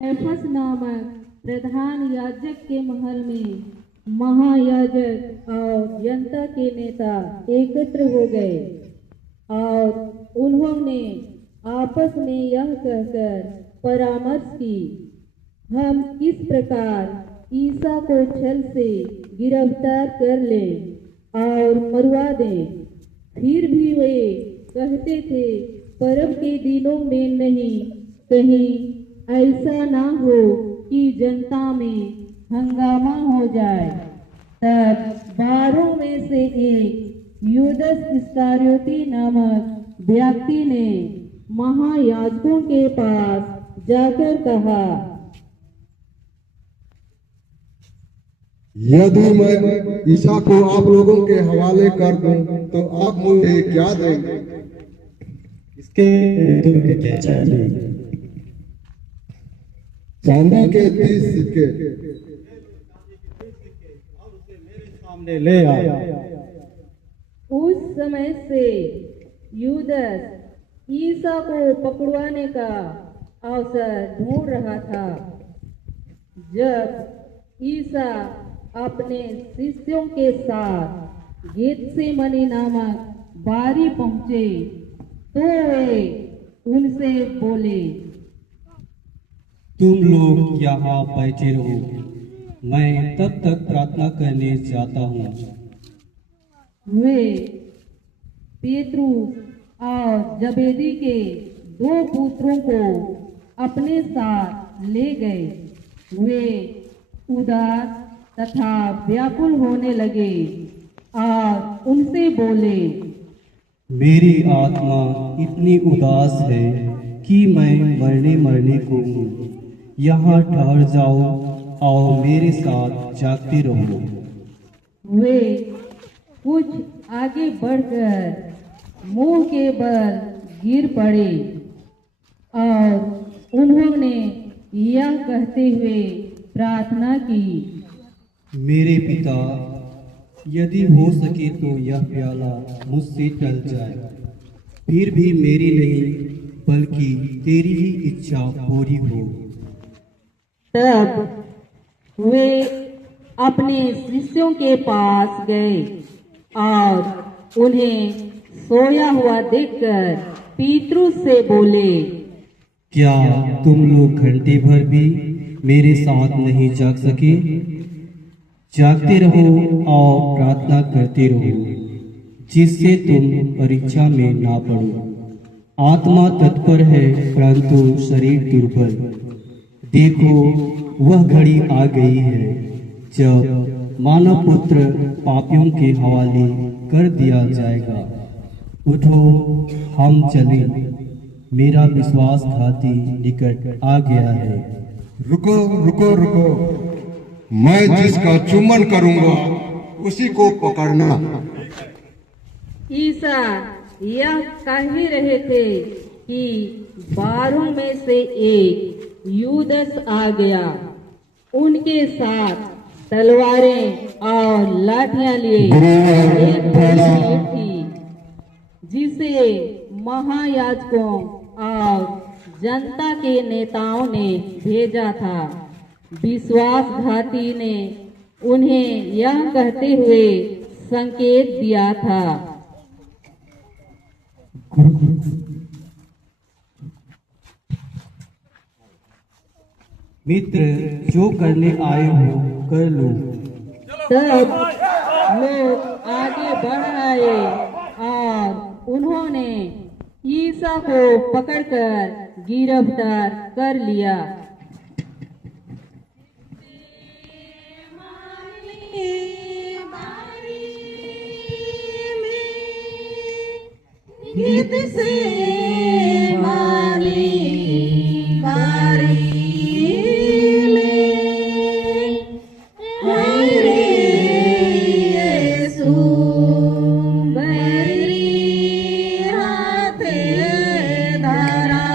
Caiaphas नामक प्रधान याजक के महल में महायाजक और जनता के नेता एकत्र हो गए और उन्होंने आपस में यह कहकर परामर्श की, हम किस प्रकार ईसा को छल से गिरफ्तार कर लें और मरवा दें। फिर भी वे कहते थे, पर्व के दिनों में नहीं, कहीं ऐसा ना हो कि जनता में हंगामा हो जाए। तब 12 में से एक यूदस इस्करियोती नामक व्यक्ति ने महायाजकों के पास जाकर कहा, यदि मैं ईसा को आप लोगों के हवाले कर दूं तो आप मुझे क्या देंगे? इसके तुम्हें क्या चाहिए? चांदी के 30 सिक्के। सामने ले आ। उस समय से यूदस ईसा को पकड़वाने का अवसर ढूंढ रहा था। जब ईसा अपने शिष्यों के साथ गेतसेमनी नामक बारी पहुंचे तो वे उनसे बोले, तुम लोग यहाँ बैठे रहो, मैं तब तक प्रार्थना करने जाता हूँ। वे पेतरुस और जबेदी के 2 पुत्रों को अपने साथ ले गए। वे उदास तथा व्याकुल होने लगे और उनसे बोले, मेरी आत्मा इतनी उदास है कि मैं मरने को हूँ। यहाँ ठहर जाओ और मेरे साथ जागते रहो। वे कुछ आगे बढ़कर मुंह के बल गिर पड़े और उन्होंने यह कहते हुए प्रार्थना की, मेरे पिता, यदि हो सके तो यह प्याला मुझसे टल जाए, फिर भी मेरी नहीं बल्कि तेरी ही इच्छा पूरी हो। तब वे अपने शिष्यों के पास गए और उन्हें सोया हुआ देखकर पीतरुस से बोले, क्या तुम लोग घंटे भर भी मेरे साथ नहीं जाग सके? जागते रहो और प्रार्थना करते रहो, जिससे तुम परीक्षा में ना पड़ो। आत्मा तत्पर है परंतु शरीर दुर्बल। देखो, वह घड़ी आ गई है जब मानव पुत्र पापियों के हवाले कर दिया जाएगा। उठो, हम चलें, मेरा विश्वासघाती निकट आ गया है। रुको रुको रुको, मैं जिसका चुम्बन करूंगा उसी को पकड़ना। ईसा यह कह ही रहे थे कि 12 में से एक यूदस आ गया। उनके साथ तलवारें और लाठियां लिए एक बड़ी भीड़ थी, जिसे महायाजकों और जनता के नेताओं ने भेजा था। विश्वासघाती ने उन्हें यह कहते हुए संकेत दिया था, मित्र, जो करने आए हो कर लो। तब लोग आगे बढ़ आए और उन्होंने ईसा को पकड़कर गिरफ्तार कर लिया। गीत से मारी बारी में हाय रे यीशु मेरी हाथे धरा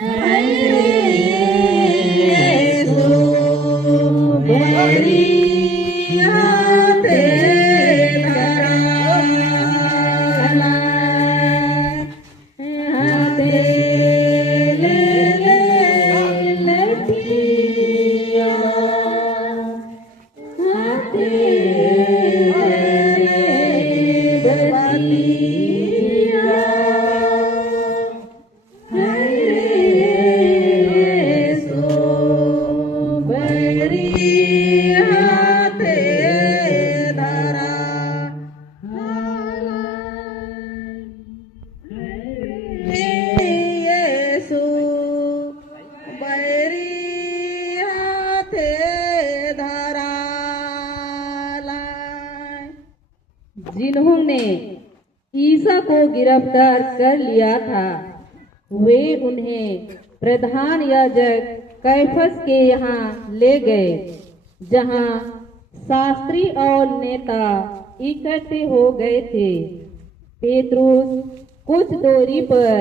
हाय रे यीशु मेरी हाथे धरा ने ईसा को गिरफ्तार कर लिया था। वे उन्हें प्रधान याजक कैफस के यहाँ ले गए, जहाँ शास्त्री और नेता इकट्ठे हो गए थे। पेतरुस कुछ दूरी पर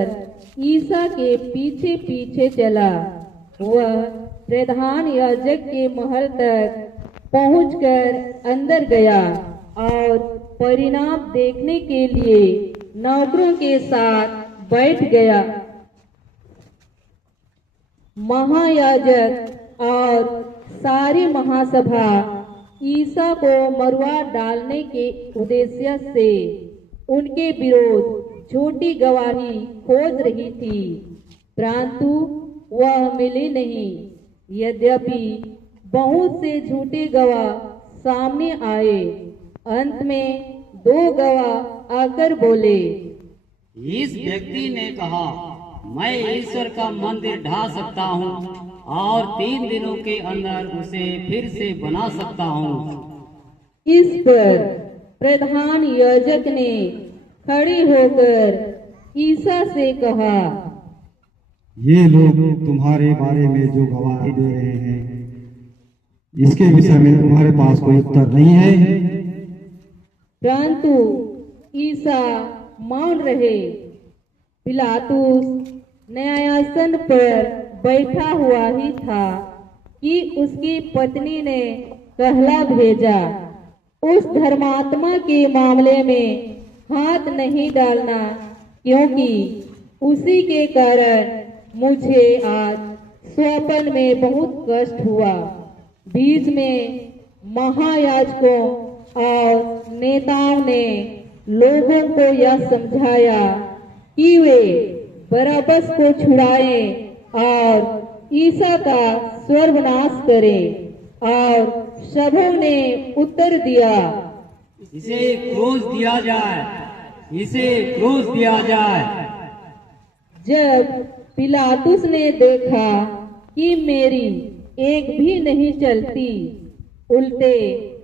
ईसा के पीछे पीछे चला। वह प्रधान याजक के महल तक पहुंचकर अंदर गया और परिणाम देखने के लिए नौकरों के साथ बैठ गया। महायाजक और सारी महासभा ईसा को मरवा डालने के उद्देश्य से उनके विरोध झूठी गवाही खोज रही थी, परंतु वह मिली नहीं। यद्यपि बहुत से झूठे गवाह सामने आए, अंत में 2 गवाह आकर बोले, इस व्यक्ति ने कहा, मैं ईश्वर का मंदिर ढा सकता हूँ और 3 दिनों के अंदर उसे फिर से बना सकता हूँ। इस पर प्रधान याजक ने खड़े होकर ईसा से कहा, ये लोग तुम्हारे बारे में जो गवाही दे रहे हैं, इसके विषय में तुम्हारे पास कोई उत्तर नहीं है? परंतु ईसा मौन रहे। पिलातुस न्यायासन पर बैठा हुआ ही था कि उसकी पत्नी ने कहला भेजा, उस धर्मात्मा के मामले में हाथ नहीं डालना, क्योंकि उसी के कारण मुझे आज स्वप्न में बहुत कष्ट हुआ। बीच में महायाजकों और नेताओं ने लोगों को यह समझाया कि वे बरअब्बस को छुड़ाएं और ईसा का सर्वनाश करें। और सबों ने उत्तर दिया, इसे क्रूस दिया जाए, इसे क्रूस दिया जाए। जब पिलातुस ने देखा कि मेरी एक भी नहीं चलती, उल्टे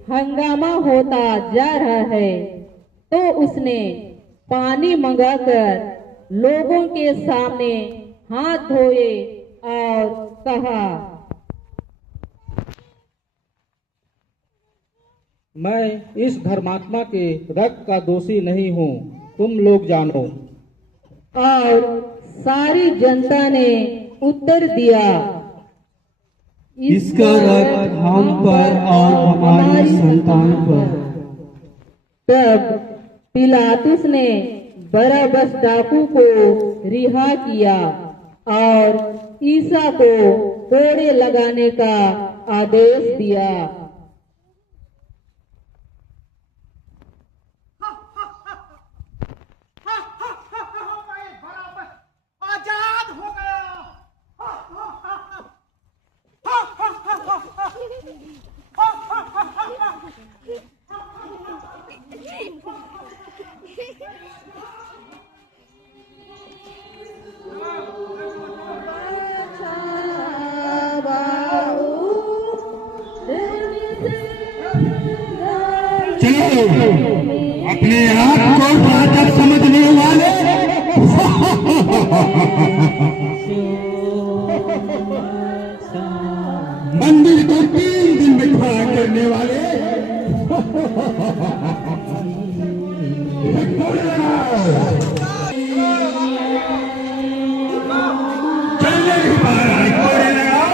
हंगामा होता जा रहा है, तो उसने पानी मंगाकर लोगों के सामने हाथ धोए और कहा, मैं इस धर्मात्मा के रक्त का दोषी नहीं हूँ, तुम लोग जानो। और सारी जनता ने उत्तर दिया, इसका रक्त हम पर और हमारी संतान पर। तब पिलातुस ने बरअब्बस डाकू को रिहा किया और ईसा को कोड़े लगाने का आदेश दिया। आजाद हो गया। चलो, अपने आप को पाठक समझने वाले, मंदिर को 3 दिन में खड़ा करने वाले, चलने ही महाराज कोड़े लगाओ।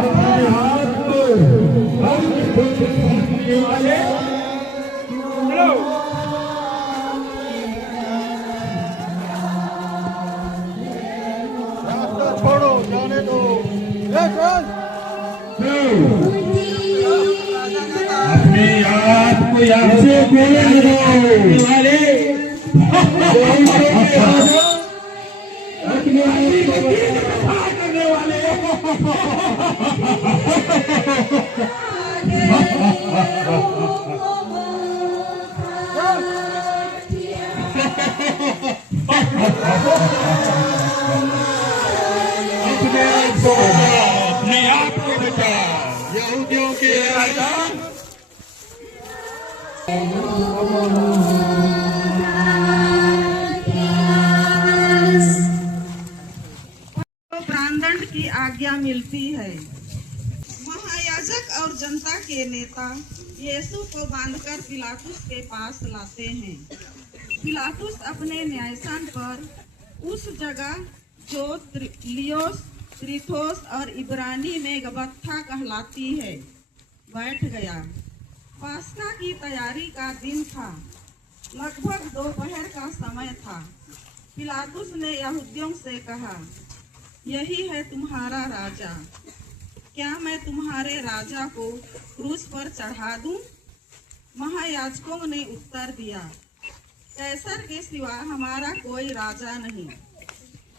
अपने हाथ को हम को समझने वाले, छोड़ो, जाने दो। अपने आप को यहाँ से गोले लगाओ वाले, अपने आदमी को करने वाले, अपने को प्राणदंड की आज्ञा मिलती है। महायाजक और जनता के नेता यीशु को बांधकर पिलातुस के पास लाते हैं। पिलातुस अपने न्यायासन पर उस जगह जो लियोस, त्रिथोस और इब्रानी में गबत्था कहलाती है, बैठ गया। पास्का की तैयारी का दिन था। लगभग दोपहर का समय था। पिलातुस ने यहूदियों से कहा, यही है तुम्हारा राजा। क्या मैं तुम्हारे राजा को क्रूस पर चढ़ा दूं? महायाजकों ने उत्तर दिया, कैसर के सिवा हमारा कोई राजा नहीं।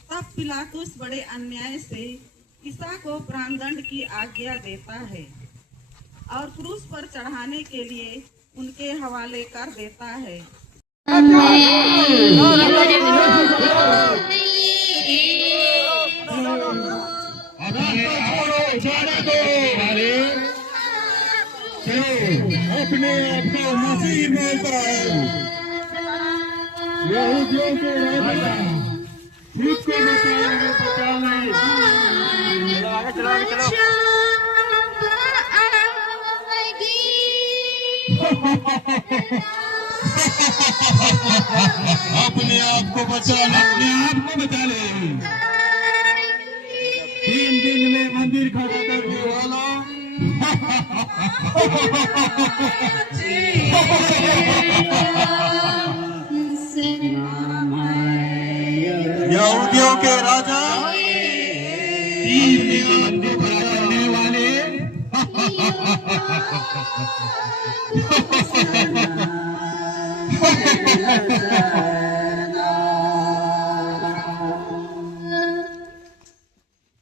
तब पिलातुस बड़े अन्याय से ईसा को प्राणदंड की आज्ञा देता है और क्रूस पर चढ़ाने के लिए उनके हवाले कर देता है। अपने आप को मसीह मानता है। यहूदियों के राजा ठीक को अपने आप को बचा ले, अपने आप को बचा ले। 3 दिन में मंदिर खड़ा करने वाला यहूदियों के राजा, 3 दिन में मंदिर खड़ा करने वाले।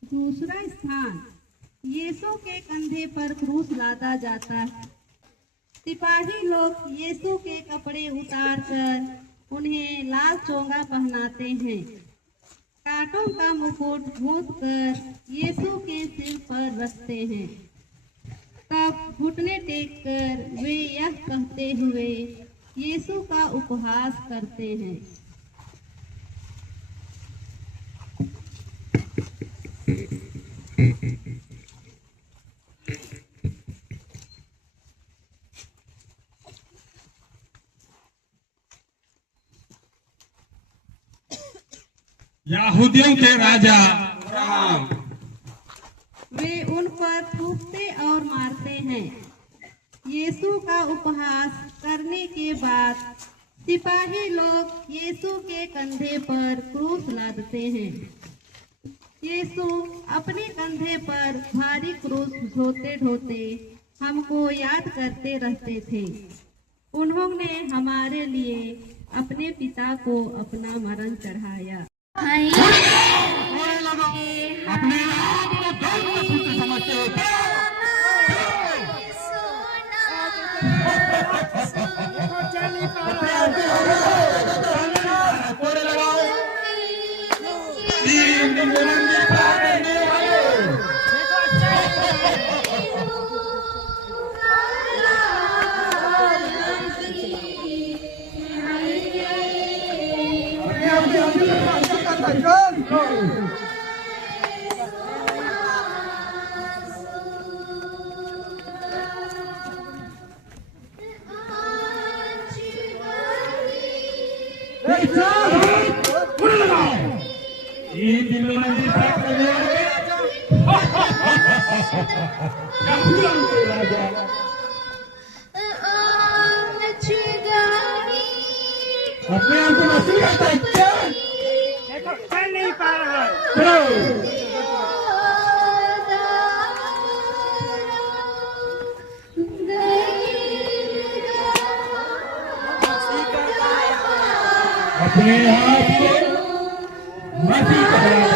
दूसरा स्थान, यीशु के कंधे पर क्रूस लादा जाता है। सिपाही लोग यीशु के कपड़े उतारकर उन्हें लाल चोंगा पहनाते हैं। कांटों का मुकुट गूंथ कर यीशु के सिर पर रखते हैं। तब घुटने टेक कर वे यह कहते हुए यीशु का उपहास करते हैं, यहूदियों के राजा। वे उन पर थूकते और मारते हैं। यीशु का उपहास करने के बाद सिपाही लोग यीशु के कंधे पर क्रूस लादते हैं। यीशु अपने कंधे पर भारी क्रूस ढोते ढोते हमको याद करते रहते थे, उन्होंने हमारे लिए अपने पिता को अपना मरण चढ़ाया। अपने आप को धर्म समझते हो। अपने आप को मसीह कहता है क्या? देखो चल नहीं पा रहा है। अपने आप को मसीह कहता है।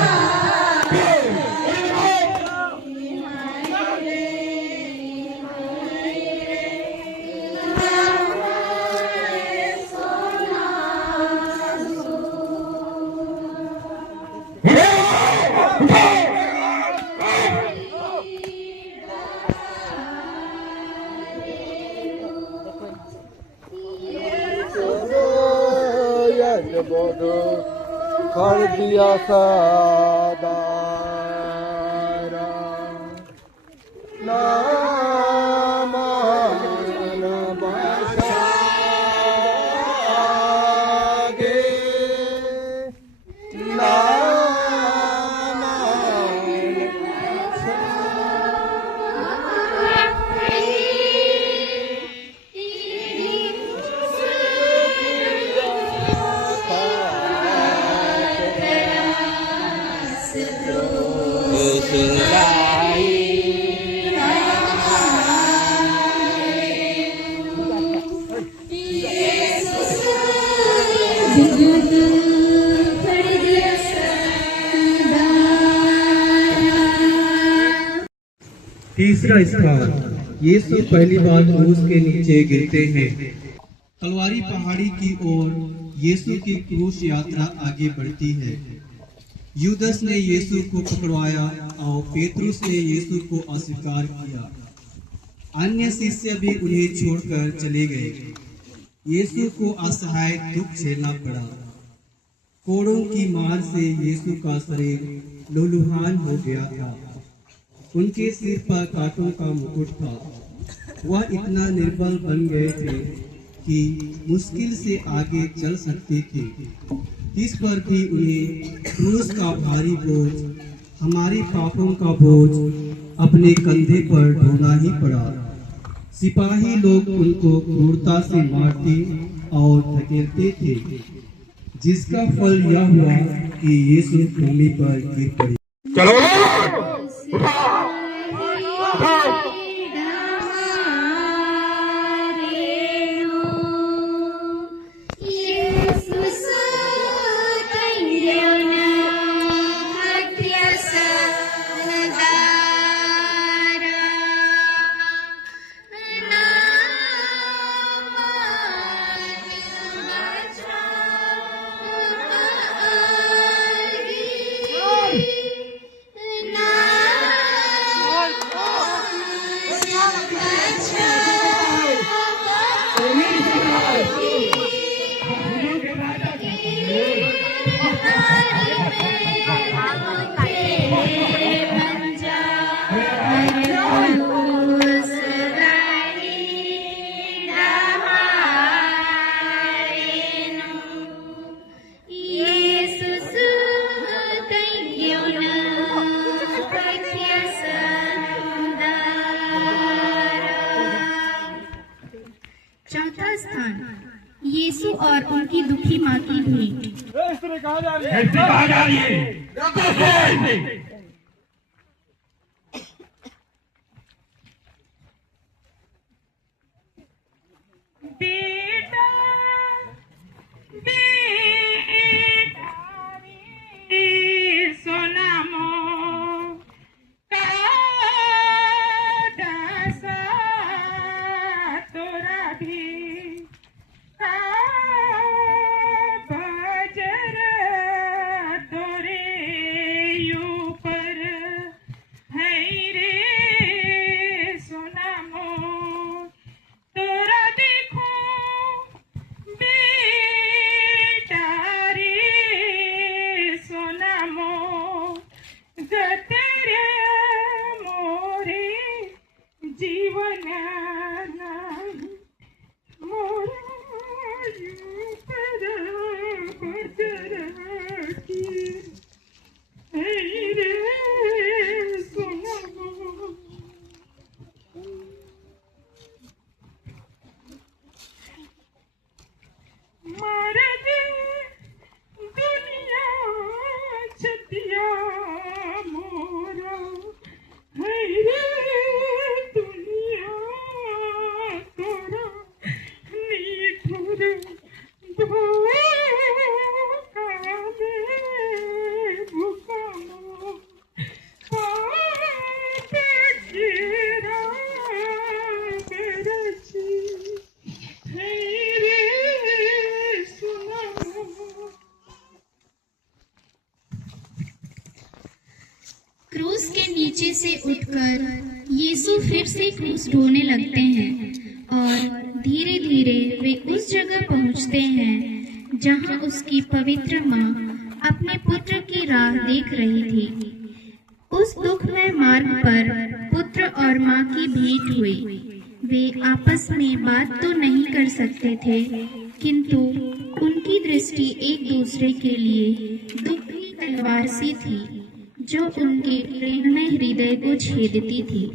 बोध कर दिया सदारा नाम बसागे तीसरा स्थान, यीशु पहली बार क्रूस के नीचे गिरते हैं। कलवारी पहाड़ी की ओर यीशु की क्रूस यात्रा आगे बढ़ती है। यूदस ने यीशु को पकड़वाया और पेतरुस ने यीशु को अस्वीकार किया। अन्य शिष्य भी उन्हें छोड़कर चले गए। यीशु को असहाय दुख झेलना पड़ा। कोड़ों की मार से यीशु का शरीर लहूलुहान हो गया था। उनके सिर पर कांटों का मुकुट था। वह इतना निर्बल बन गए थे कि मुश्किल से आगे चल सकते थे। इस पर भी उन्हें क्रूस का भारी बोझ, हमारे पापों का बोझ अपने कंधे पर ढोना ही पड़ा। सिपाही लोग उनको क्रूरता से मारते और धकेलते थे, जिसका फल यह हुआ कि यीशु भूमि पर गिर पड़े। चलो चौथा स्थान, यीशु और उनकी दुखी माँ की भेंट। कहा जा रही है बेटा बेटा रे सोनामो कादासा तोरा भी का बजर तोरे ऊपर है रे सोनामो तोरा देखो बेटा रे सोनामो गतेरे मोरे जीवन मोरा ऊपर बजर की है रे सोनामो मर्द दुनिया छतिया मोरा है रे दुनिया तोरा निठुर धोखा दे भूखमो पाप गिरा बरसी है रे क्रूस के नीचे से उठकर यीशु फिर से क्रूस ढोने लगते हैं और धीरे धीरे वे उस जगह पहुंचते हैं जहाँ उसकी पवित्र माँ अपने पुत्र की राह देख रही थी। उस दुखमय मार्ग पर पुत्र और माँ की भेंट हुई। वे आपस में बात तो नहीं कर सकते थे, किंतु उनकी दृष्टि एक दूसरे के लिए दुख की तलवार सी थी, जो उनके प्रेममय हृदय को छेदती थी।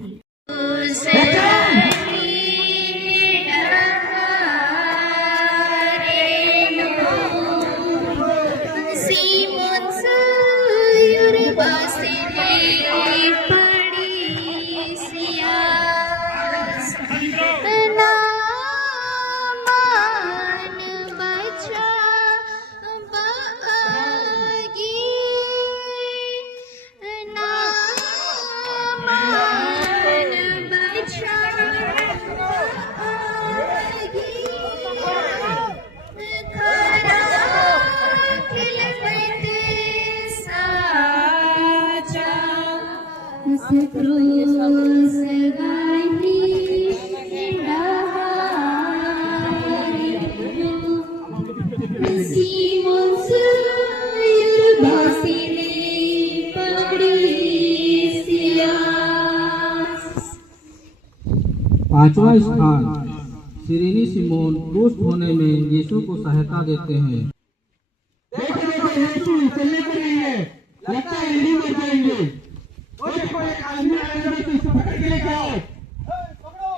पांचवा स्थान, सिरेनी सिमोन क्रूस ढोने में यीशु को सहायता देते हैं। चलने को नहीं है, लगता है नहीं हो जाएंगे। वो देखो एक आदमी आएगा तो इसको पकड़ के लेके आओ, पकड़ो।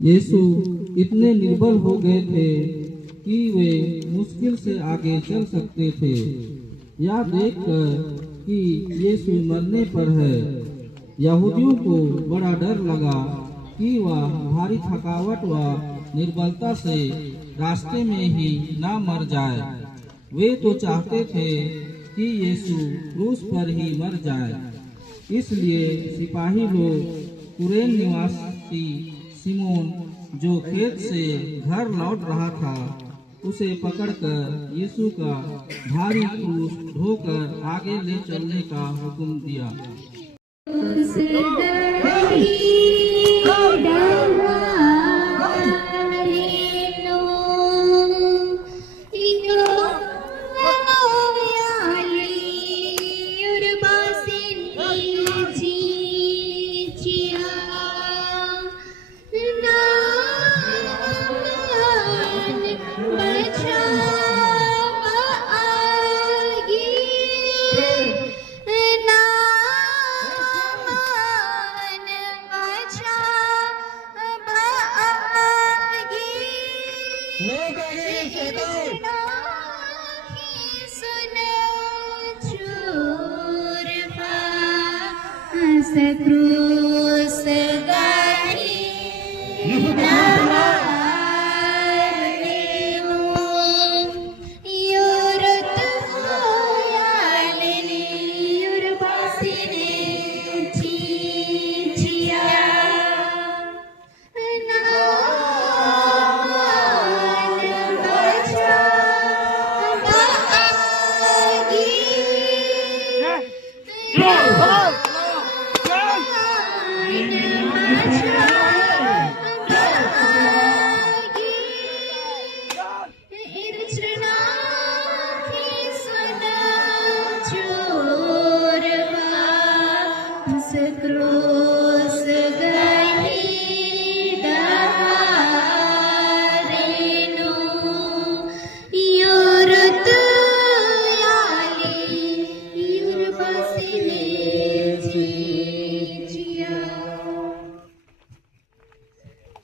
यीशु इतने निर्बल हो गए थे कि वे मुश्किल से आगे चल सकते थे। यह देखकर कि यीशु मरने पर है, यहूदियों को बड़ा डर लगा कि वह भारी थकावट व निर्बलता से रास्ते में ही ना मर जाए। वे तो चाहते थे कि यीशु क्रूस पर ही मर जाए। इसलिए सिपाही लोग कुरेन निवासी सिमोन, जो खेत से घर लौट रहा था, उसे पकड़कर यीशु का भारी क्रूस ढोकर आगे ले चलने का हुक्म दिया। क्रूस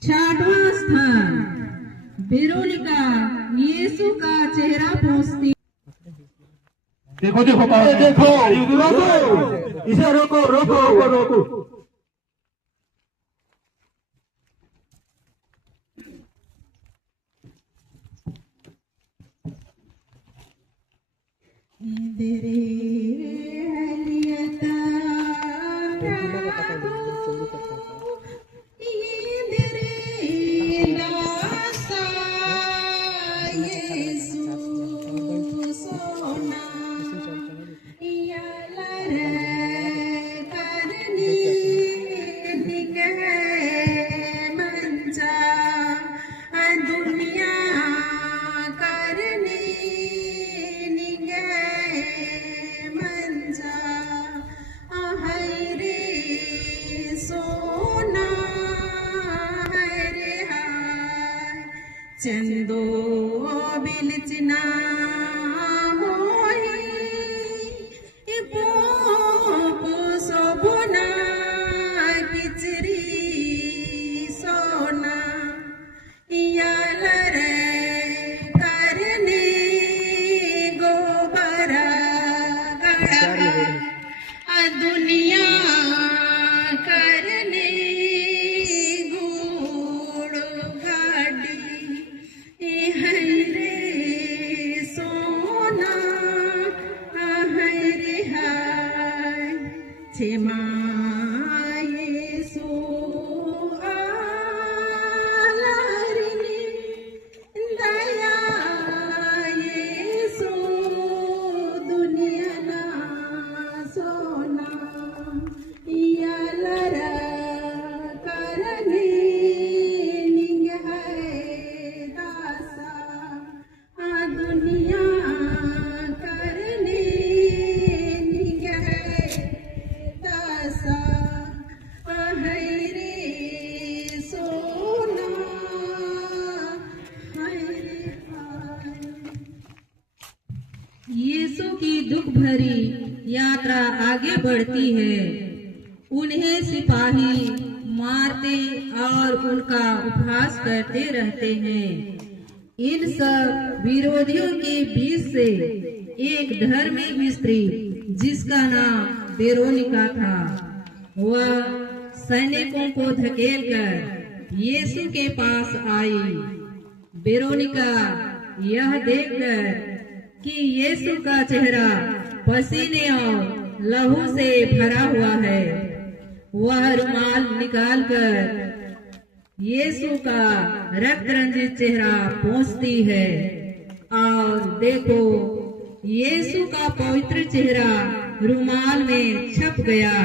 छठवां स्थान वेरोनिका यीशु का चेहरा पोंछती। देखो देखो देखो रोको, इसे रोको रोको रोको रोको। चंदो बिलचना मोही सोना किचरी सोना यालर करने गोबरा गड़ा दुनिया करने गुड़ गाड़ी रे सोना रे हाय क्षमा येसु आलारिनी दया येसु दुनिया ना सोना यालरा करने निंग है दासा दुनिया करने निंग है दासा है रे सोना है रे हाय। यीशु की दुख भरी यात्रा आगे बढ़ती है। उन्हें सिपाही मारते और उनका उपहास करते रहते हैं। इन सब विरोधियों के बीच से एक धर्मी स्त्री जिसका नाम वेरोनिका था, वह सैनिकों को धकेलकर यीशु के पास आई। वेरोनिका यह देखकर कि यीशु का चेहरा पसीने और लहू से भरा हुआ है, वह रुमाल निकालकर यीशु का रक्त रंजित चेहरा पोंछती है और देखो यीशु का पवित्र चेहरा रुमाल में छप गया।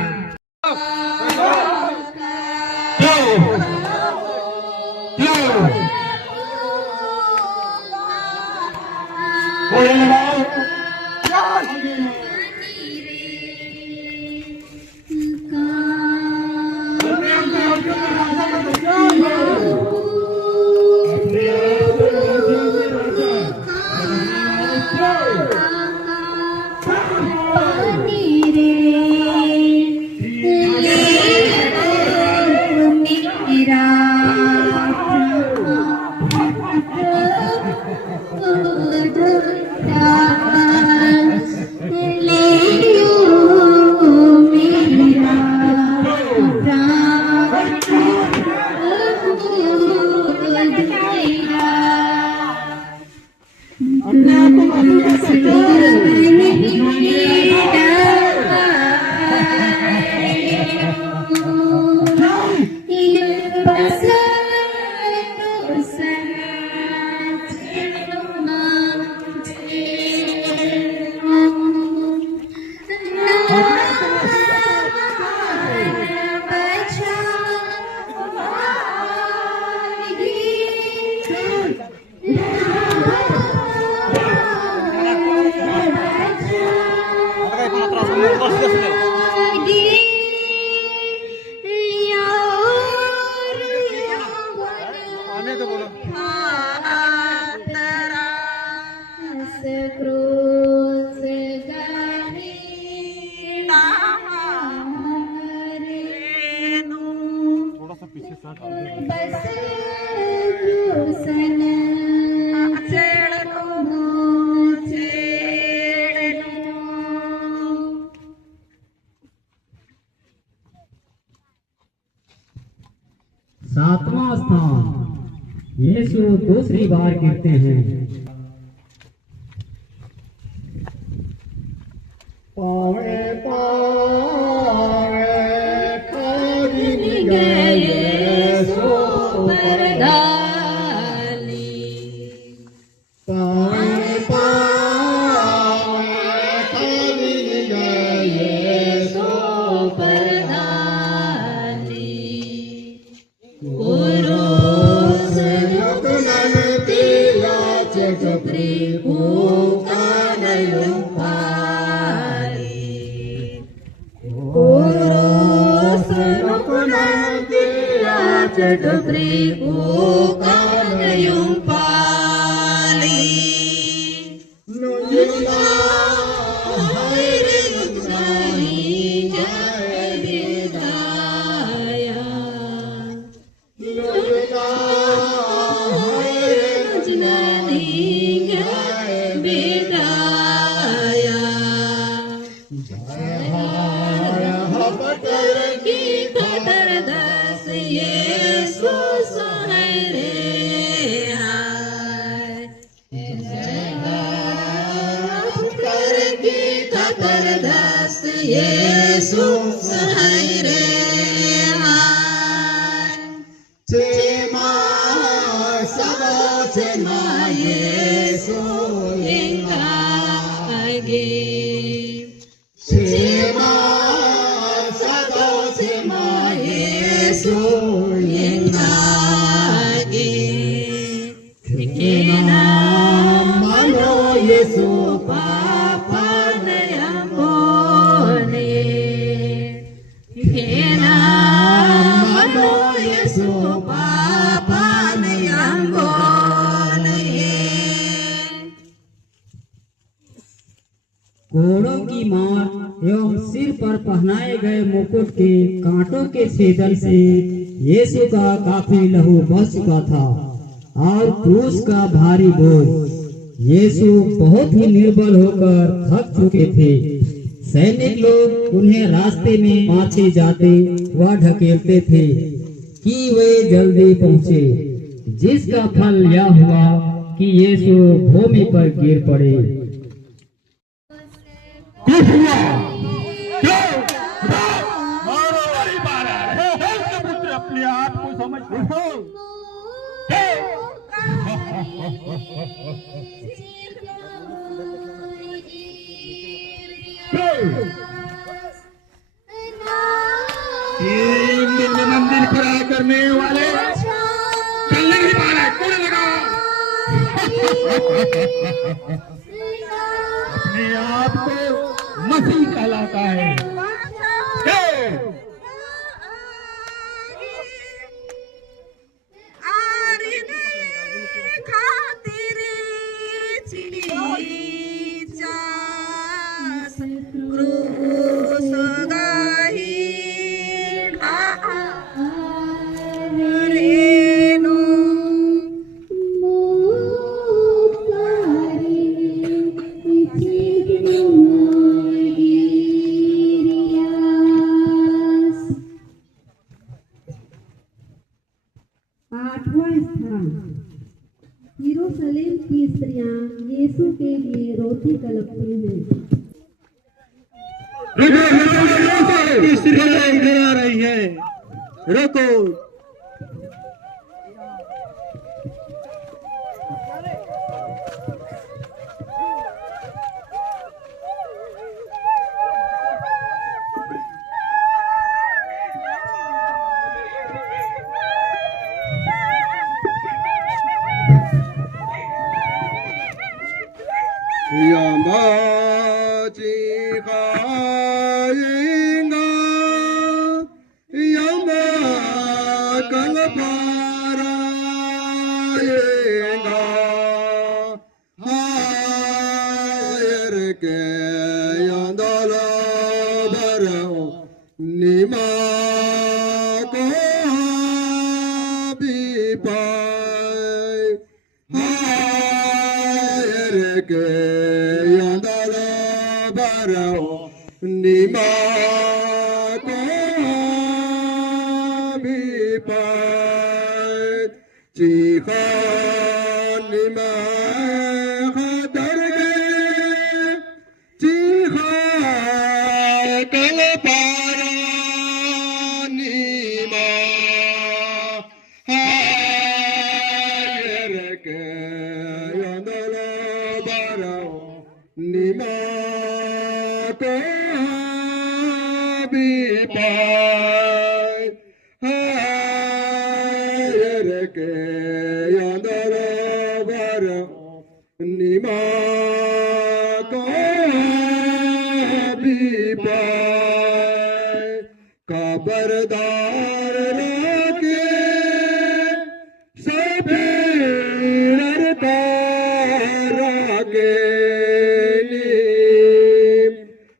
सातवां स्थान, यीशु दूसरी बार गिरते हैं। पावे पावे खरीद गए सो परदानी। पावे पावे खरीद गए सो परदानी। पुरुष लोकन तिला चकप्री पुकारयो डुबरी पुकारयो पाली। नुजुला हरे नुजानी जय विदाया। नुजुला हरे नुजानी जय विदाया। जय हाय हपटर की खतर दस यीशु सुनै रे हाय। जय हपटर की खतर दस यीशु सुनै रे हाय। चेमा सबो चेमा यीशु इंगागे। चेमा सबो चेमा यीशु इंगागे। केना मनो यीशु पापा नयमोने। केना मनो यीशु पापा नयमोने। कोड़ों की मार एवं सिर पर पहनाए गए मुकुट के कांटों के छेदन से यीशु का काफी लहू बह चुका था और क्रूस का भारी बोझ। यीशु बहुत ही निर्बल होकर थक चुके थे। सैनिक लोग उन्हें रास्ते में पहुंचे जाते व ढकेलते थे कि वे जल्दी पहुंचे, जिसका फल यह हुआ कि यीशु भूमि पर गिर पड़े। अपने आप को समझते हो। तीन दिन में मंदिर खड़ा करने वाले चलने नहीं पा रहे। कौन लगाओ अपने आप को मसीह कहलाता है। आठवां स्थान, यरूशलेम की स्त्रियां यीशु के लिए रोटी तड़पती हैं। स्त्रियां इधर आ रही है, रोको। के अंदर भरो निमा को भी पाए चीखा निमा खतर गए चीखा कल पारा निमा हायर के अंदर भरो निमा को भी पाए हायर के अंदर भरो निमा को भी पाए खबरदार रखे सफेर का रखे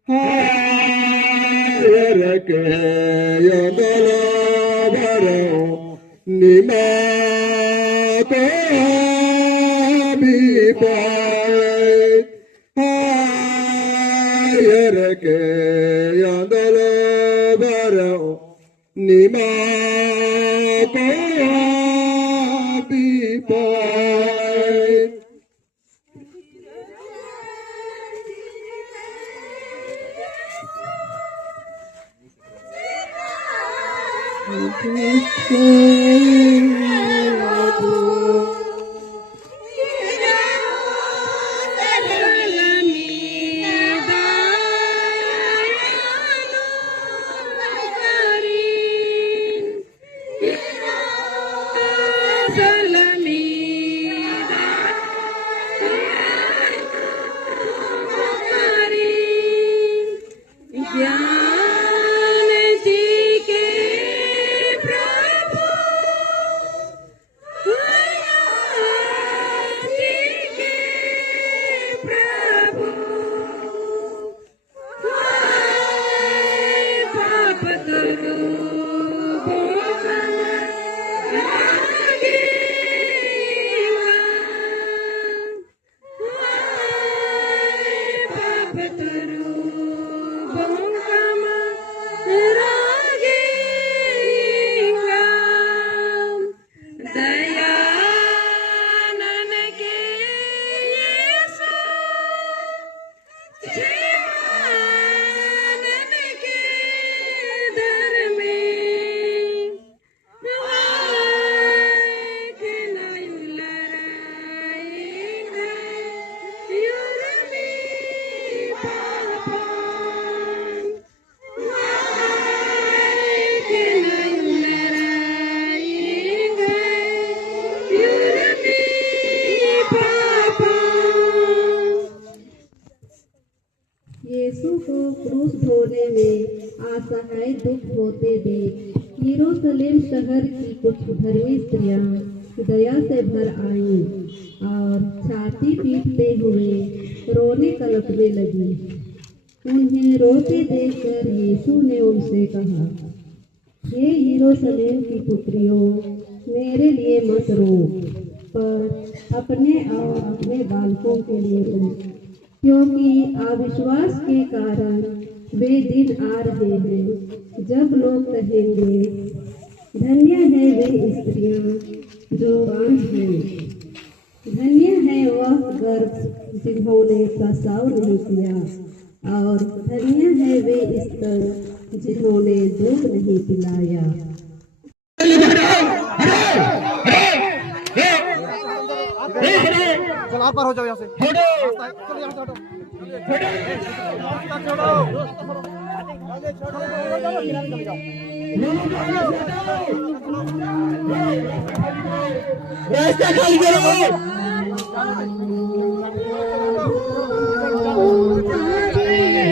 हायर के अंदर भरो निमा को भी पाए हायर के अंदर भरो निमा को भी पाए यीशु को क्रूस ढोने में असहाय दुख होते देख यरूशलेम शहर की कुछ धर्मी स्त्रियां दया से भर आईं और छाती पीटते हुए रोने कलपने लगी। उन्हें रोते देखकर यीशु ने उनसे कहा, हे यरूशलेम की पुत्रियों, मेरे लिए मत रो, पर अपने और अपने बालकों के लिए रो, क्योंकि अविश्वास के कारण वे दिन आ रहे हैं जब लोग कहेंगे, धन्य है वे स्त्रियां जो बांझ हैं, धन्य है वह गर्भ जिन्होंने प्रसव नहीं किया, और धन्य है वे स्तन जिन्होंने दूध नहीं पिलाया। चलो आप पर हो जाओ यहाँ से। चलो यहाँ से हटो। रास्ता खाली करो।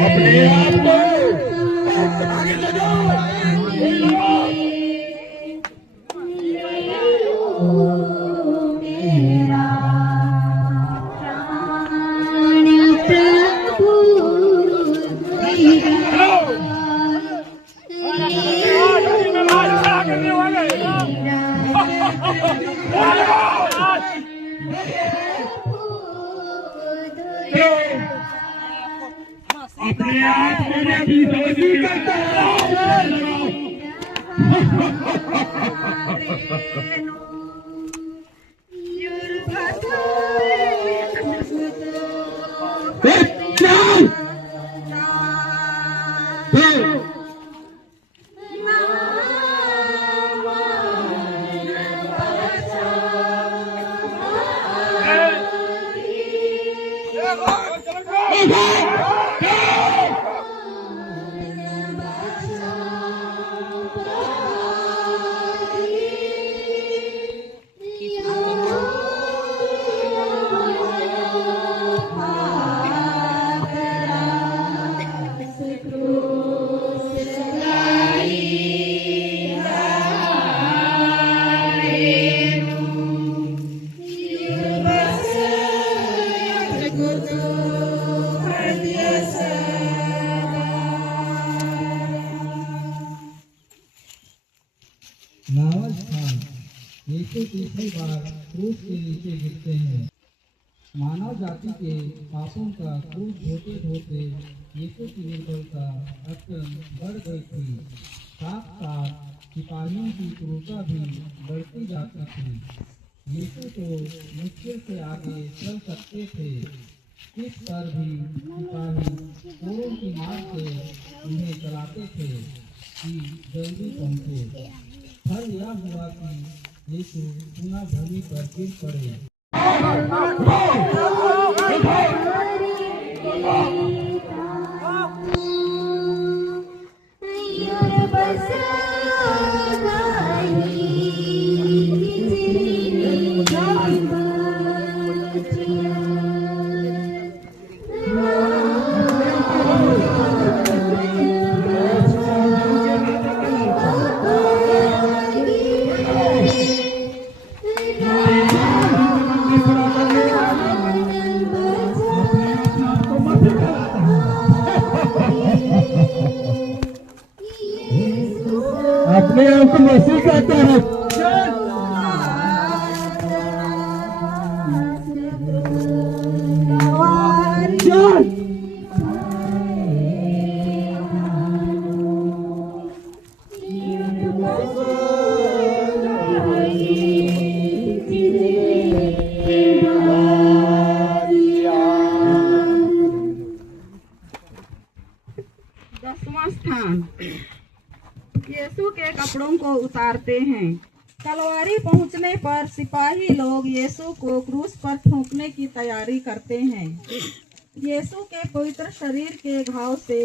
अपने आप को आगे ले जाओ। अपने आप मेरे विरोधी करता नावल स्थान यीशु तीसरी बार क्रूस के नीचे गिरते हैं। मानव जाति के पापों का क्रूस ढोते ढोते यीशु की निर्बलता अत्यंत बढ़ गई थी। साथ साथ सिपाहियों की क्रूरता भी बढ़ती जाती थी। यीशु तो मुश्किल से आगे चल सकते थे, इस पर भी सिपाही चोरों की मार से उन्हें चलाते थे कि जल्दी पहुँचे। फल यह हुआ कि यीशु पुनः भूमि पर गिर पड़े। अपने आप को मसीह कहता है। दसवां स्थान, यीशु के कपड़ों को उतारते हैं। तलवारी पहुंचने पर सिपाही लोग यीशु को क्रूस पर ठोकने की तैयारी करते हैं। यीशु के पवित्र शरीर के घाव से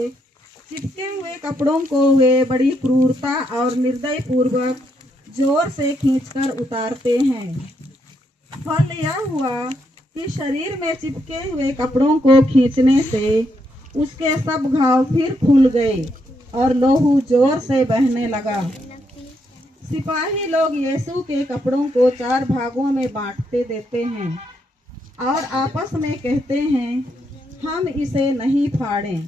चिपके हुए कपड़ों को वे बड़ी क्रूरता और निर्दय पूर्वक जोर से खींचकर उतारते हैं। फल यह हुआ कि शरीर में चिपके हुए कपड़ों को खींचने से उसके सब घाव फिर खुल गए और लोहू जोर से बहने लगा। सिपाही लोग यीशु के कपड़ों को 4 भागों में बांटते देते हैं और आपस में कहते हैं, हम इसे नहीं फाड़ें।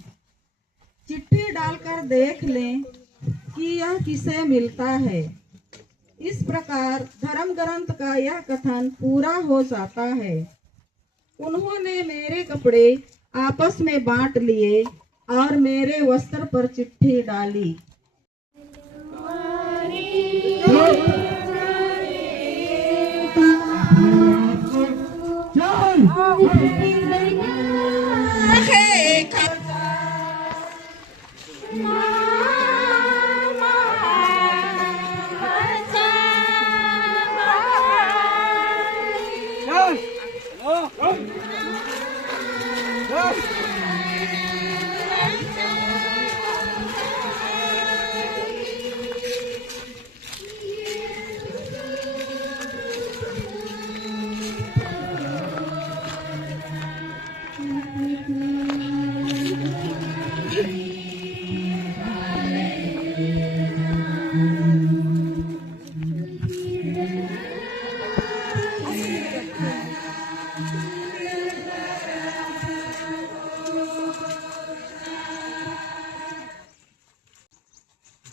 चिट्ठी डालकर देख लें कि यह किसे मिलता है। इस प्रकार धर्म ग्रंथ का यह कथन पूरा हो जाता है। उन्होंने मेरे कपड़े आपस में बांट लिए और मेरे वस्त्र पर चिट्ठी डाली।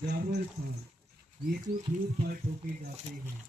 जावल स्थान, यीशु क्रूस पर ठोके जाते हैं।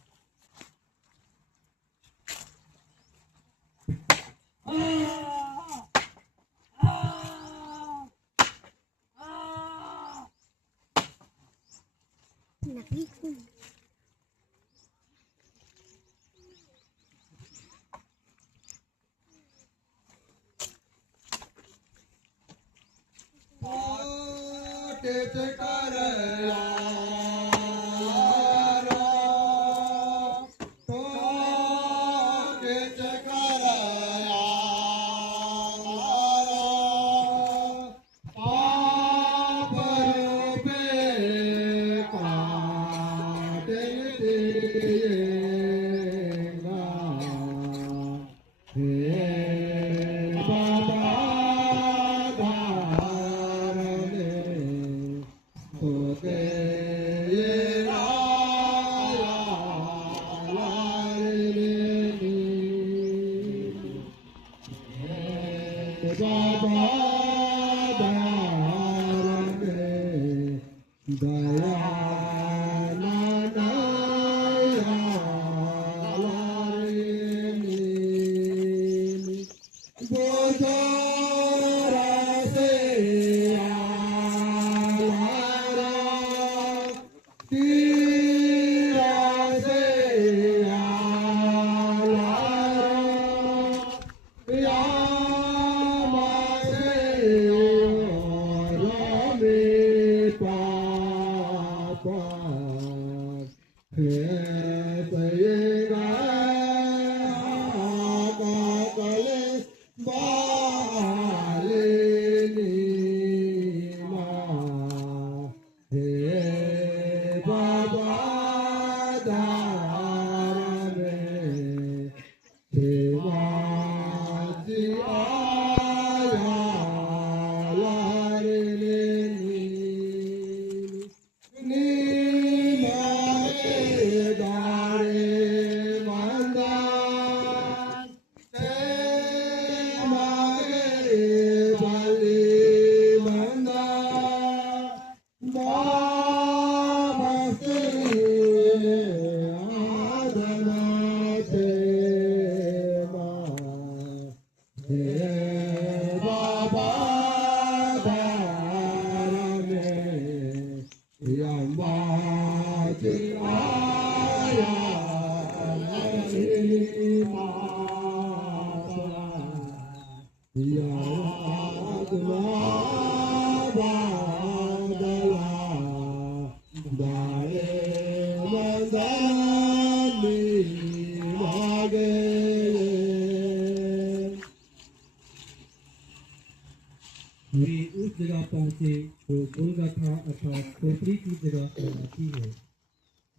वे उस जगह पहुंचे जो गोलगथा अर्थात खोपड़ी की जगह कहलाती है।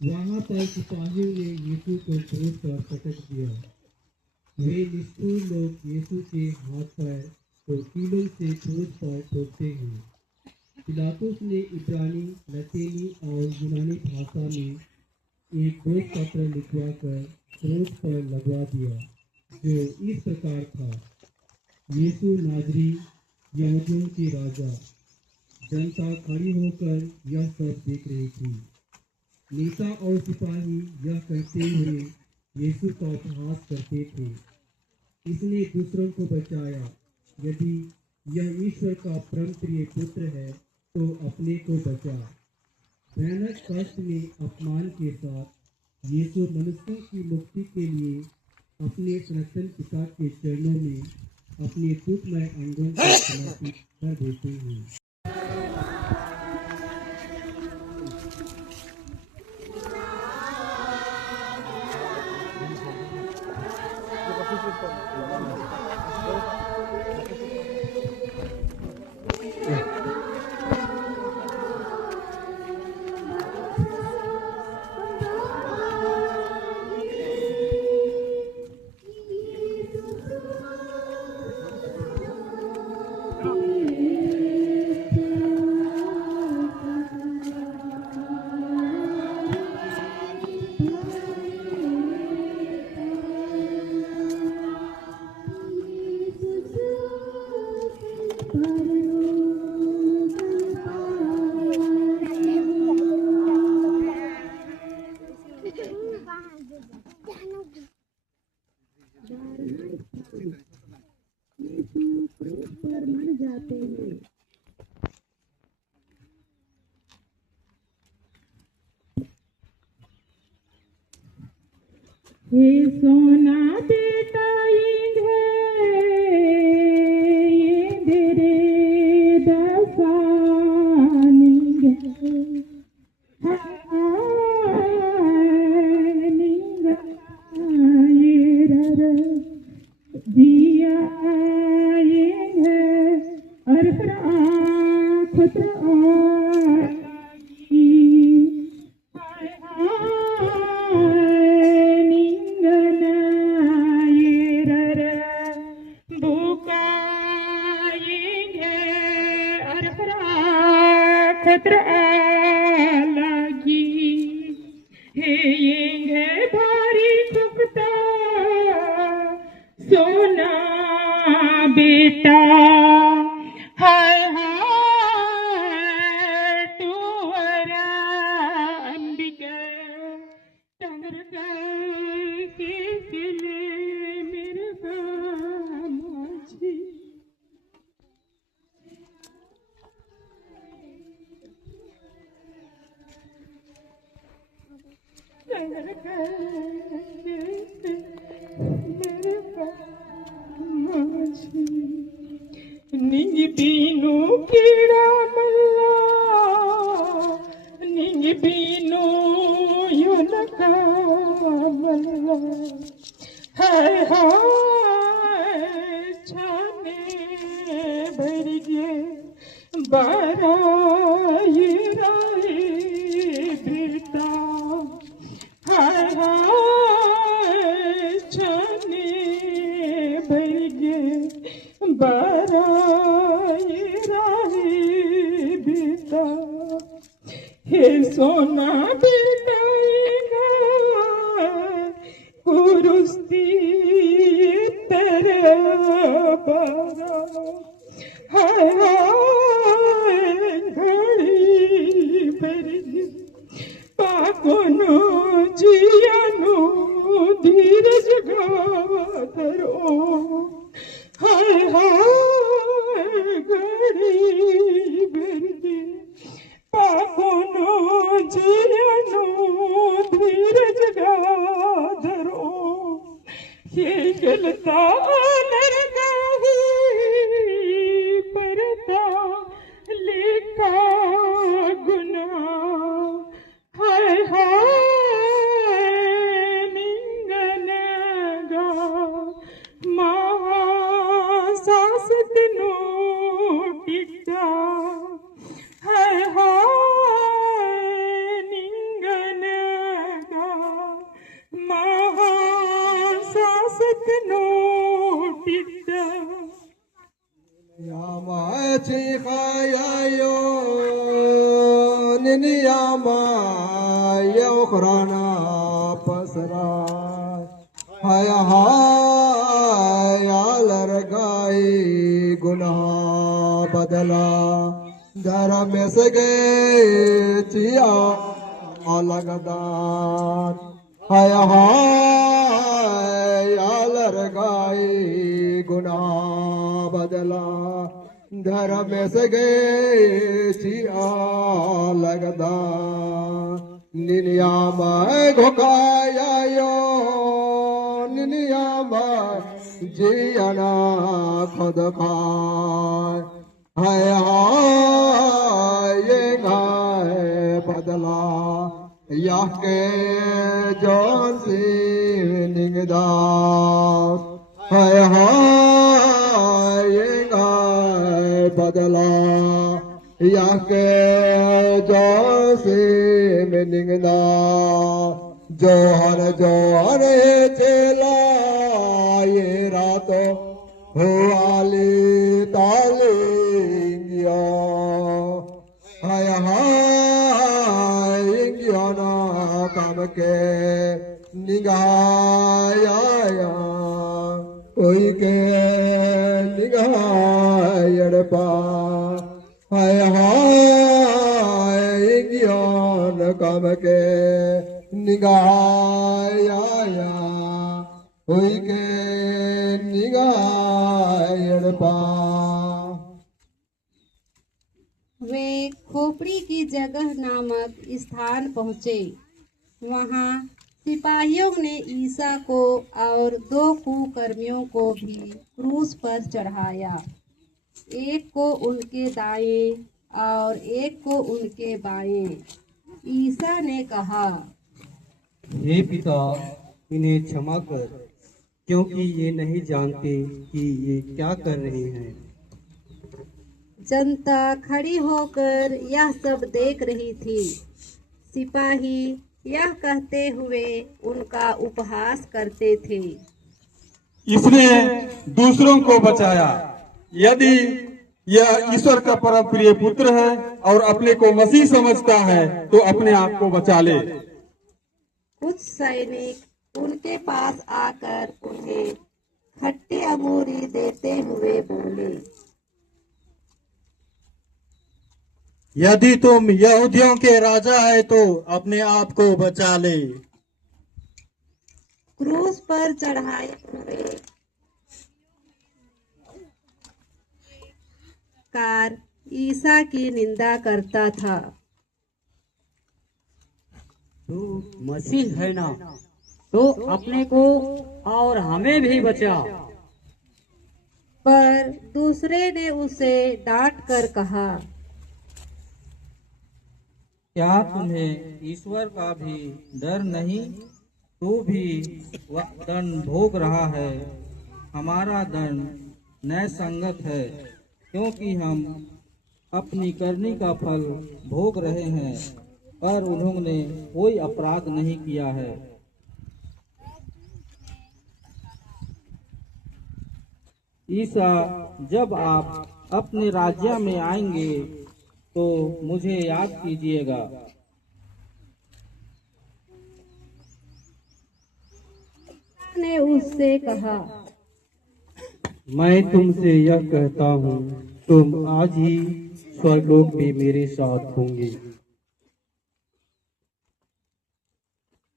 वहां पर सिपाहियों ने यीशु को क्रूस पर पटक दिया। वे निष्ठुर लोग यीशु के हाथ पैर को कीलों से क्रूस पर ठोकते हैं। पिलातुस ने इब्रानी, लतीनी और यूनानी भाषा में एक दोष पत्र लिखवाकर क्रूस पर लगवा दिया, जो इस प्रकार था: यीशु नाजरी, यहूदियों के राजा। जनता खड़ी होकर यह सब देख रही थी। नेता और सिपाही यह कहते हुए यीशु का उपहास करते थे, इसने दूसरों को बचाया। यदि यह ईश्वर का परम प्रिय पुत्र है तो अपने को बचा। भयानक कष्ट में अपमान के साथ यीशु मनुष्यों की मुक्ति के लिए अपने सनातन पिता के चरणों में अपने दुखमय अंगों को समर्पित कर देते हैं। हे सोना बेटा ये तेरे दसानी येंगे भारी सुखता सोना बेटा हाय हाय तुअरा अंबिका टंगर के सिले मेरे बामाजी टंगर के मेरे बामाजी निंग बीनू कीड़ा मल्ला निंग बीनू युनका मल्ला हाय हाय छाने भर गए बाराई राई बेटा हाय हाय छाने भर गए बाराई राई बेटा हे सोना बेटाएगा कुरुस्ती तेरे बारा हाय हाय घड़ी भरी पाकोनो जियानो धीरज गाधरो हाय हाय घड़ी भरी पापोनो जियानो धीरज गाधरो ये गलता नरगाही परता लेका गुना हाय हाय निंगनगा महासासत नो टिका हाय हाय निंगनगा महासासत नो टिका यामाची खायायो निनियामा यौखराना पसरा हाय हाय आलरगाई गुनाह बदला धर्म से गए चिया अलगदार हाय हाय आलरगाई गुनाह बदला धर्म से गए चिया लगदा निनियामा घोकायो निनियामा जियाना खुद खाए हाय हाय ये गाय बदला यह के जौन सी निगदार हाय हाय ये गाय बदला यह के जौन सी निगदा जोहर जोहर चला ये रातों हुआली तालिंगिया हाय हाय इंगियाना काम के निगाया कोई के निगाह पा हाय हाय इंगियान काम के निगाया कोई के निगाह पा वे खोपड़ी की जगह नामक स्थान पहुँचे। वहाँ सिपाहियों ने ईसा को और 2 कुकर्मियों को भी क्रूस पर चढ़ाया, एक को उनके दाएं और एक को उनके बाएं। ईसा ने कहा, हे पिता, इन्हें क्षमा कर, क्योंकि ये नहीं जानते कि ये क्या कर रहे हैं। जनता खड़ी होकर यह सब देख रही थी। सिपाही यह कहते हुए उनका उपहास करते थे, इसने दूसरों को बचाया। यदि यह ईश्वर का परम प्रिय पुत्र है और अपने को मसीह समझता है तो अपने आप को बचा ले। कुछ सैनिक उनके पास आकर उन्हें खट्टी अंगूरी देते हुए बोले, यदि तुम यहूदियों के राजा है तो अपने आप को बचा ले। क्रूस पर चढ़ाए हुए कार ईसा की निंदा करता था। तू मसीह है ना, तो अपने को और हमें भी बचा। पर दूसरे ने उसे डांट कर कहा, क्या तुम्हें ईश्वर का भी डर नहीं? तू भी वह दंड भोग रहा है। हमारा दंड न्यायसंगत है, क्योंकि हम अपनी करनी का फल भोग रहे हैं, पर उन्होंने कोई अपराध नहीं किया है। ईसा, जब आप अपने राज्य में आएंगे तो मुझे याद कीजिएगा। ने उससे कहा, मैं तुमसे यह कहता हूँ, तुम आज ही स्वर्गलोक में मेरे साथ होंगे।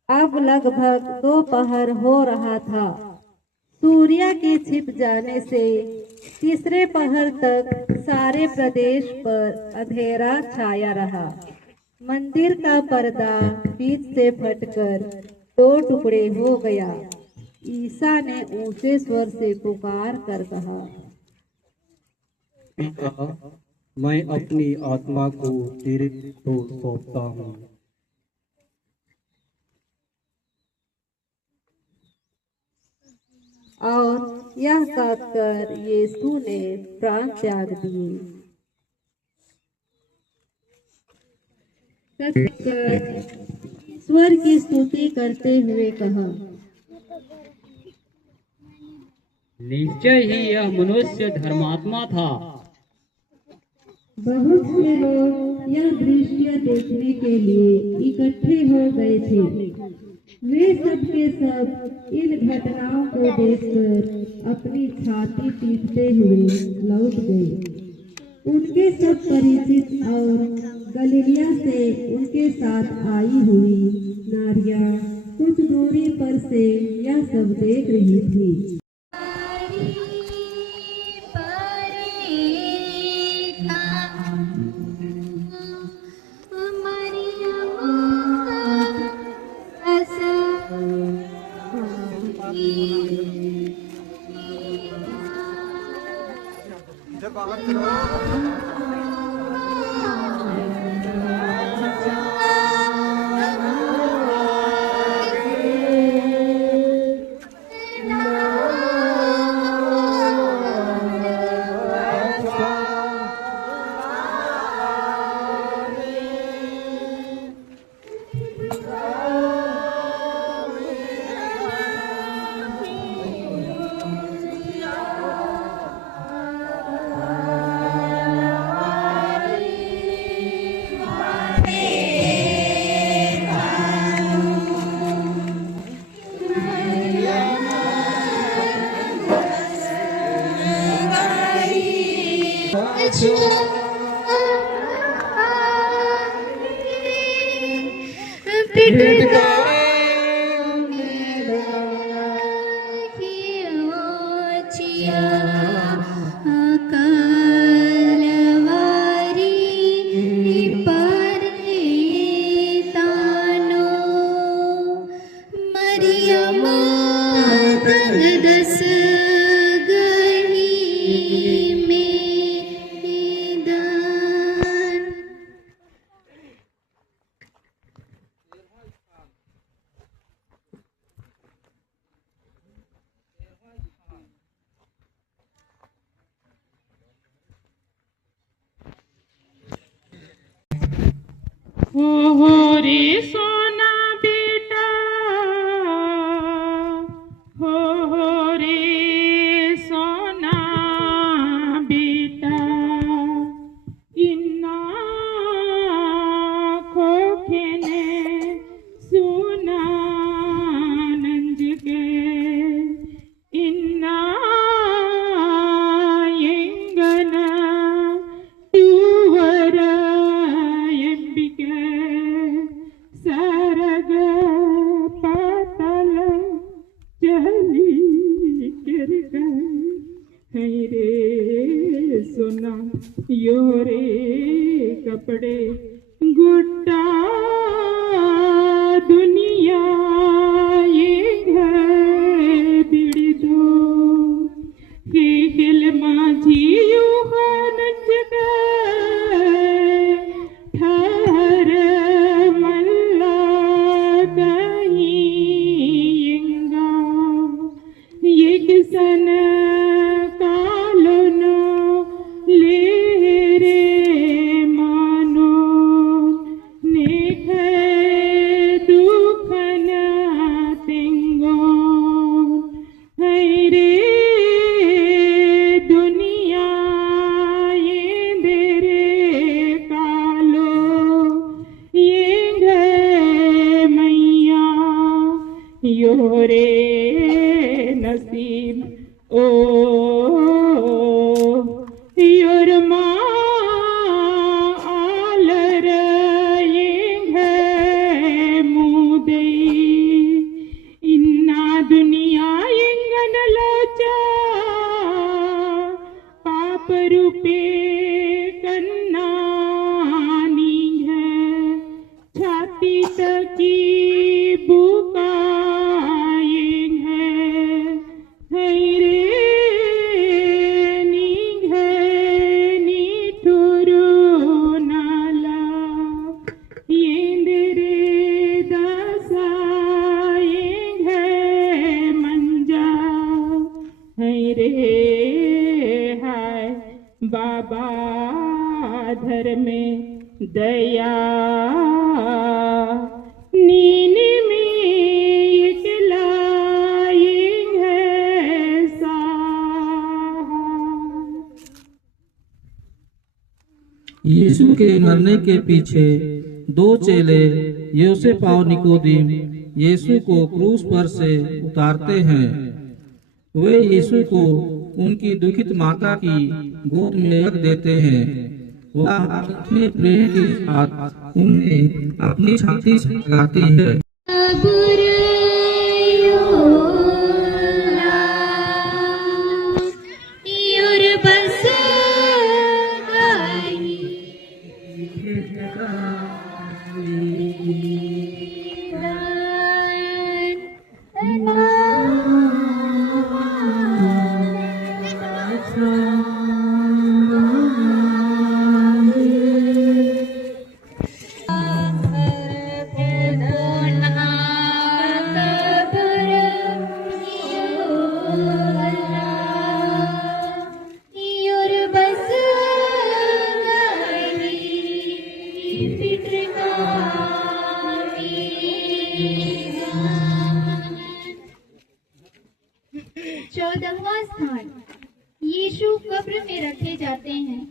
अब लगभग दोपहर हो रहा था। सूर्य के छिप जाने से तीसरे पहर तक सारे प्रदेश पर अंधेरा छाया रहा। मंदिर का पर्दा बीच से फटकर 2 टुकड़े हो गया। ईसा ने ऊंचे स्वर से पुकार कर कहा, पिता, मैं अपनी आत्मा को तेरे को सौंपता हूँ। और यह कहकर यीशु ने प्राण त्याग दिए। ईश्वर की स्तुति करते हुए कहा, निश्चय ही यह मनुष्य धर्मात्मा था। बहुत से लोग यह दृश्य देखने के लिए इकट्ठे हो गए थे। वे सब के सब इन घटनाओं को देखकर अपनी छाती पीटते हुए लौट गए। उनके सब परिचित और गलीलिया से उनके साथ आई हुई नारियां कुछ दूरी पर से यह सब देख रही थी। हो रे सोना बेटा, हो रे सोना बेटा, इन्ना खोखे ने सुना है रे सोना यो रे कपड़े गुड्डा दुनिया ये घर बिड़ी दो हे हिल माझी युहान जगह ठहर मल्ला कहीं यंगा ये किसन कालोनो ले रे मानो नेख दुखन तिंगो है रे दुनिया ये देरे कालो ये घे मैया यो रे नसीब ओ योर माँ आलर ये घे मुदे इन्ना दुनिया इंगन लोचा पाप रूपे कन्ना है छाती तकी बुका बाबा धर में दया नीनी में खिलाएंगे सा। यीशु के मरने के पीछे दो चेले योसेफ और निकोदीम यीशु को क्रूस पर से उतारते हैं। वे यीशु को उनकी दुखित माता की गोद में रख देते हैं। वह अपने प्रेम के साथ उन्हें अपनी छाती से लगाती है। चौदहवां स्थान, यीशु कब्र में रखे जाते हैं।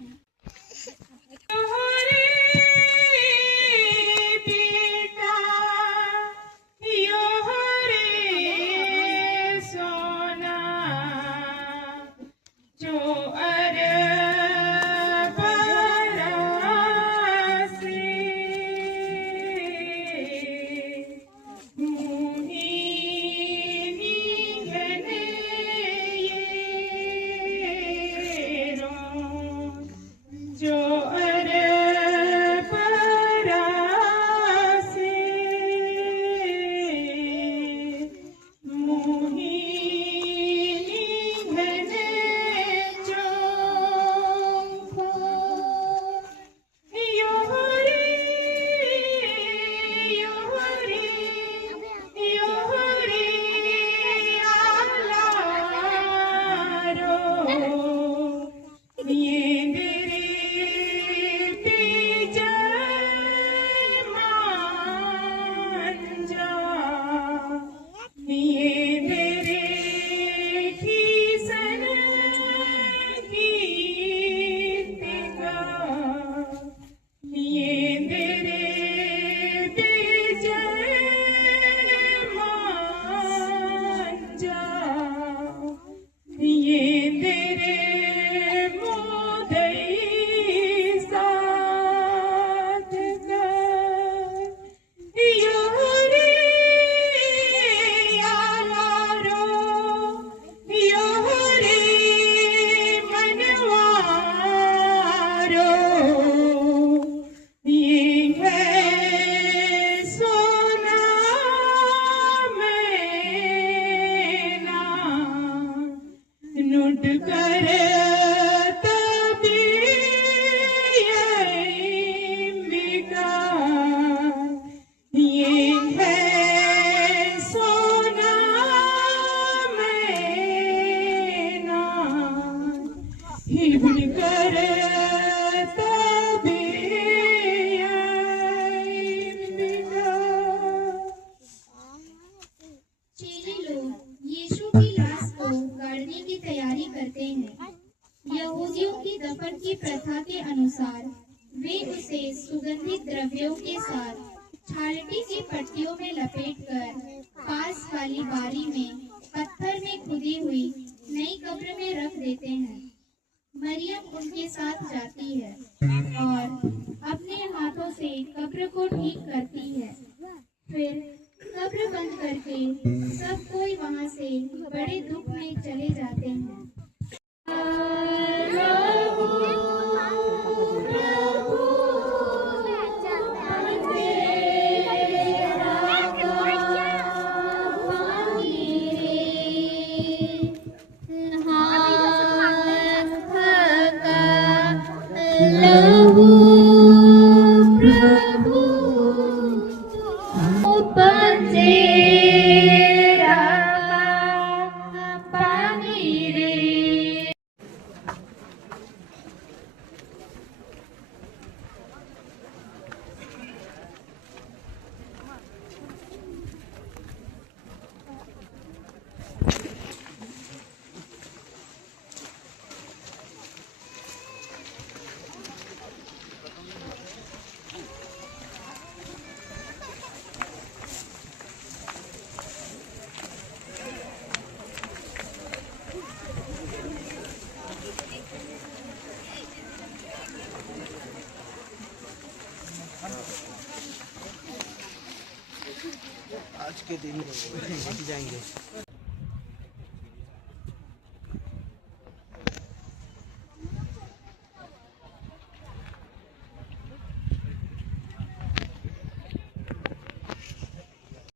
कर तभी अंबिका, ये है सोना मैना, हिबन कर तभी अंबिका। चेले लोग यीशु की लाश को गाड़ने की तैयारी करते हैं। यहूदियों की दफन की प्रथा के अनुसार वे उसे सुगंधित द्रव्यों के साथ छालटी की पट्टियों में लपेटकर पास वाली बारी में पत्थर में खुदी हुई नई कब्र में रख देते हैं। मरियम उनके साथ जाती है और अपने हाथों से कब्र को ठीक करती है। फिर कब्र बंद करके सब कोई वहां से बड़े दुख में चले जाते हैं। आज के दिन जाएंगे।